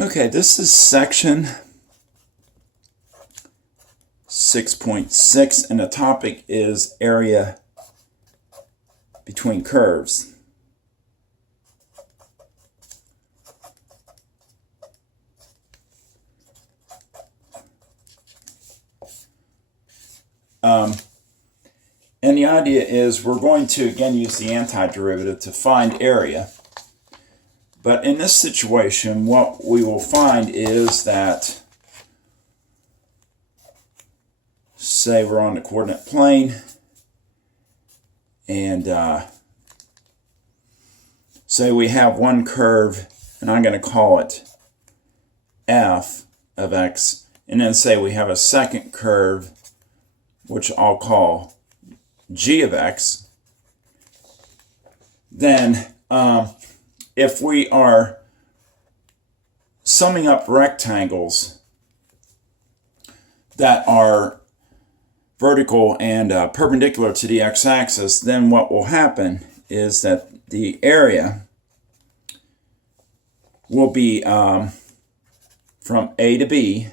Okay, this is section 6.6, and the topic is area between curves. And the idea is we're going to again use the antiderivative to find area. But in this situation, what we will find is that, say we're on the coordinate plane, and say we have one curve, and I'm going to call it f of x, and then say we have a second curve, which I'll call g of x. Then if we are summing up rectangles that are vertical and perpendicular to the x-axis, then what will happen is that the area will be from A to B,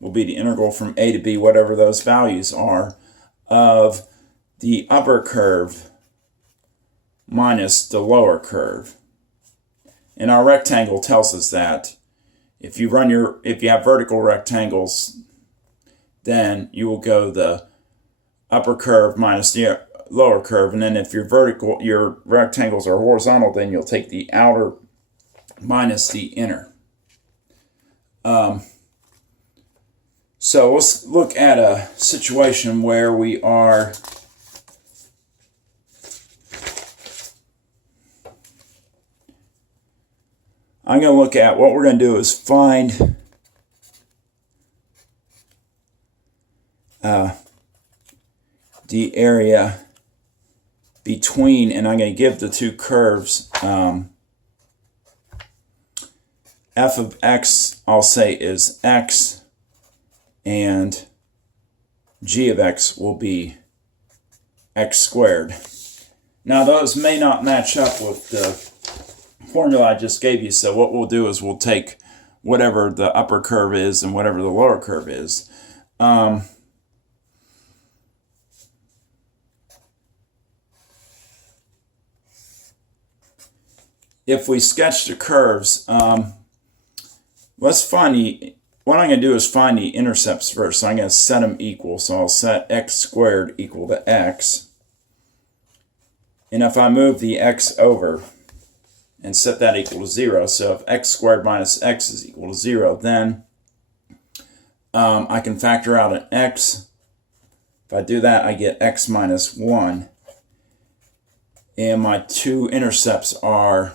will be the integral from A to B, whatever those values are, of the upper curve minus the lower curve. And our rectangle tells us that if you have vertical rectangles, then you will go the upper curve minus the lower curve, and then if your rectangles are horizontal, then you'll take the outer minus the inner. So let's look at a situation where we are I'm going to look at what we're going to do is find the area between, and I'm going to give the two curves f of x, I'll say is x, and g of x will be x squared. Now those may not match up with the formula I just gave you, so what we'll do is we'll take whatever the upper curve is and whatever the lower curve is. If we sketch the curves, let's find what I'm going to do is find the intercepts first. So I'm going to set them equal. So I'll set x squared equal to x. And if I move the x over and set that equal to 0, so if x squared minus x is equal to 0, then I can factor out an x. If I do that, I get x minus 1. And my two intercepts are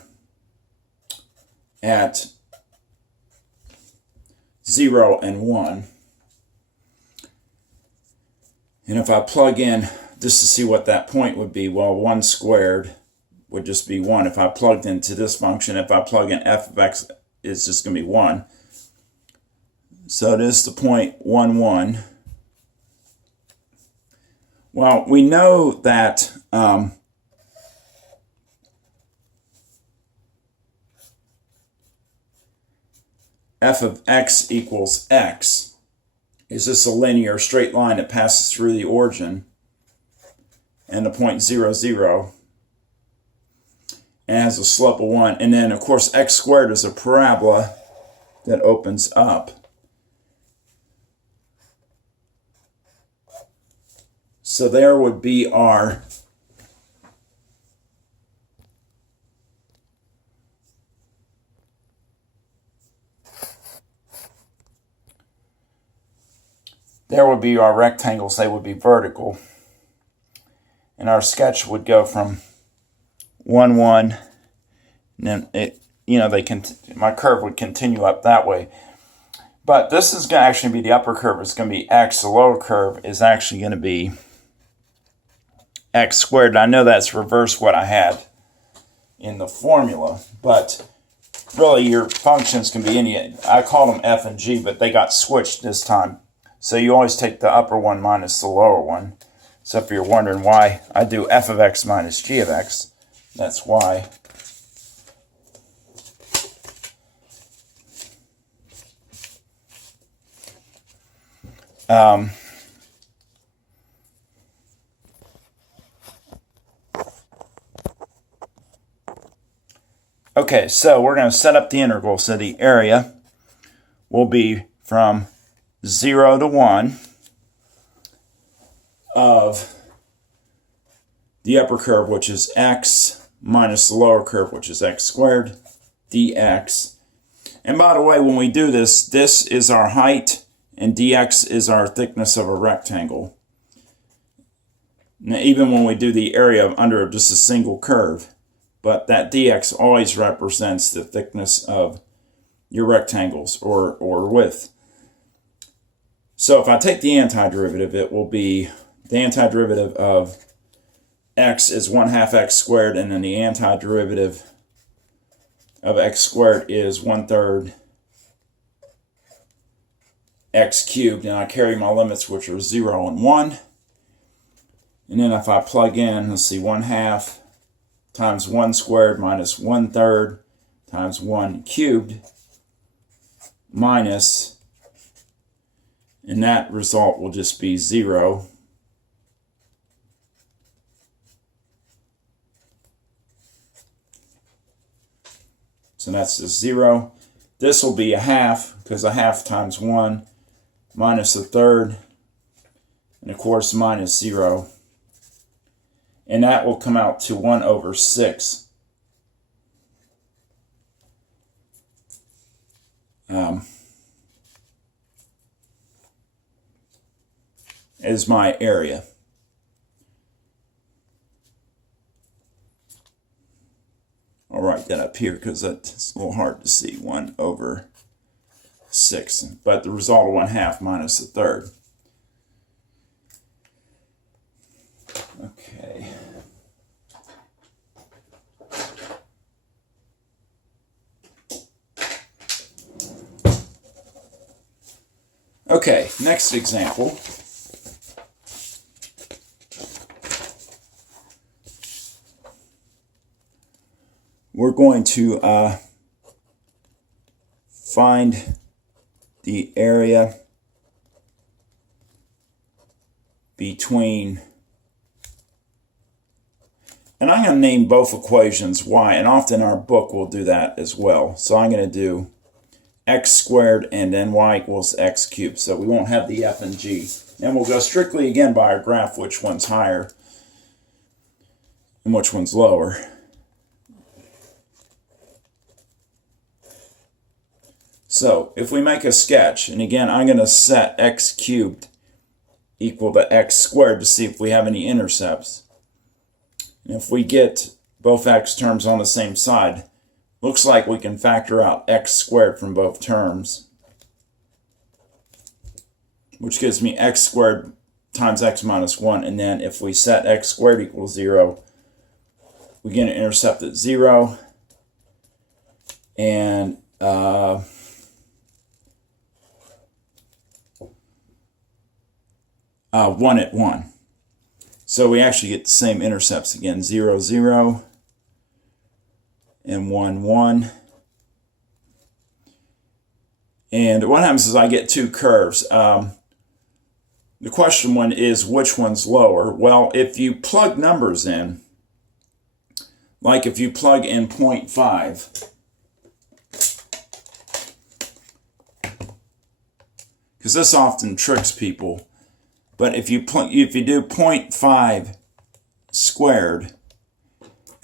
at 0 and 1. And if I plug in, just to see what that point would be, well, 1 squared would just be 1. If I plugged into this function, if I plug in f of x, it's just going to be 1. So this is the point 1, 1. Well, we know that f of x equals x is just a linear straight line that passes through the origin and the point 0, 0. And has a slope of 1. And then, of course, x squared is a parabola that opens up. So there would be our rectangles. They would be vertical. And our sketch would go from 1, 1, and then my curve would continue up that way. But this is going to actually be the upper curve. It's going to be x. The lower curve is actually going to be x squared. I know that's reverse what I had in the formula, but really your functions can be any. I called them f and g, but they got switched this time. So you always take the upper one minus the lower one. So if you're wondering why I do f of x minus g of x, that's why. Okay, so we're going to set up the integral. So the area will be from 0 to 1 of the upper curve, which is x, minus the lower curve, which is x squared, dx. And by the way, when we do this, this is our height, and dx is our thickness of a rectangle. Now, even when we do the area under just a single curve, but that dx always represents the thickness of your rectangles or width. So if I take the antiderivative, it will be the antiderivative of x is 1/2 x squared, and then the antiderivative of x squared is 1/3 x cubed, and I carry my limits, which are 0 and 1. And then if I plug in, let's see, 1/2 times 1 squared minus 1/3 times 1 cubed minus, and that result will just be 0. So that's just 0. This will be 1/2, because 1/2 times 1 minus 1/3, and of course minus 0. And that will come out to 1/6. Is my area. I'll write that up here because it's a little hard to see. 1/6. But the result of 1/2 minus 1/3. Okay. Okay, next example. We're going to find the area between, and I'm going to name both equations y, and often our book will do that as well. So I'm going to do x squared and then y equals x cubed. So we won't have the f and g. And we'll go strictly again by our graph, which one's higher and which one's lower. So if we make a sketch, and again, I'm going to set x cubed equal to x squared to see if we have any intercepts. And if we get both x terms on the same side, looks like we can factor out x squared from both terms, which gives me x squared times x minus 1. And then if we set x squared equals 0, we get an intercept at 0. And 1 at 1. So we actually get the same intercepts again, 0, 0, and 1, 1. And what happens is I get two curves. The question one is which one's lower? Well, if you plug numbers in, like if you plug in 0.5, because this often tricks people. But if you do 0.5 squared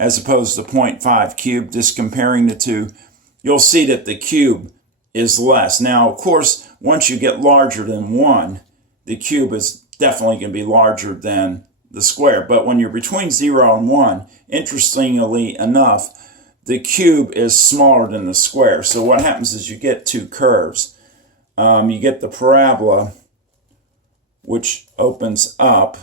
as opposed to 0.5 cubed, just comparing the two, you'll see that the cube is less. Now, of course, once you get larger than 1, the cube is definitely going to be larger than the square. But when you're between 0 and 1, interestingly enough, the cube is smaller than the square. So what happens is you get two curves. You get the parabola, which opens up,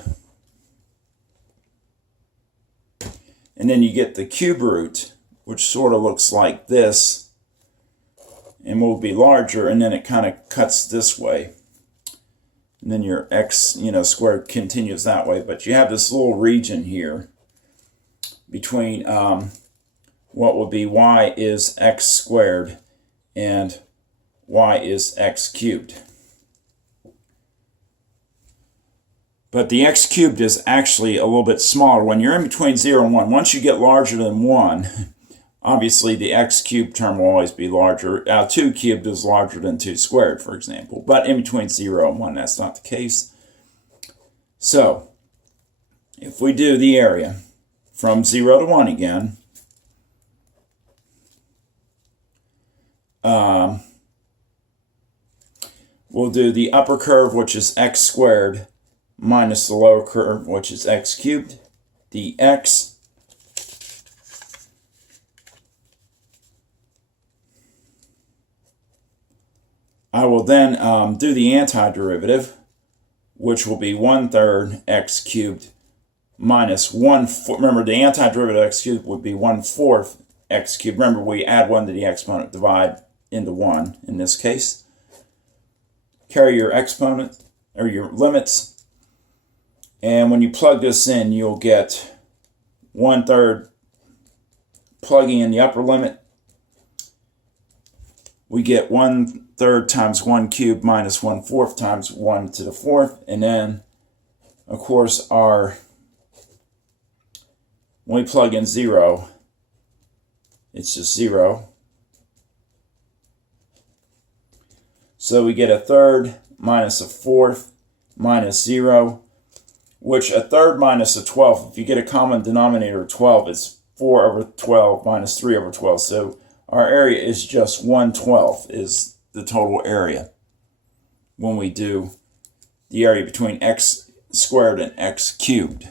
and then you get the cube root, which sort of looks like this, and will be larger, and then it kind of cuts this way, and then your x, squared continues that way. But you have this little region here between what would be y is x squared and y is x cubed. But the x cubed is actually a little bit smaller. When you're in between 0 and 1, once you get larger than 1, obviously the x cubed term will always be larger. 2 cubed is larger than 2 squared, for example. But in between 0 and 1, that's not the case. So, if we do the area from 0 to 1 again, we'll do the upper curve, which is x squared, minus the lower curve, which is x cubed, dx. I will then do the antiderivative, which will be 1/3 x cubed minus 1/4. Remember, the antiderivative of x cubed would be 1/4 x cubed. Remember, we add 1 to the exponent, divide into 1 in this case. Carry your exponent, or your limits. And when you plug this in, you'll get 1/3 plugging in the upper limit. We get 1/3 times 1 cubed minus 1/4 times 1 to the 4th. And then, of course, when we plug in 0, it's just 0. So we get 1/3 minus 1/4 minus 0. Which 1/3 minus 1/12, if you get a common denominator of 12, it's 4 over 12 minus 3 over 12. So our area is just 1/12 is the total area when we do the area between x squared and x cubed.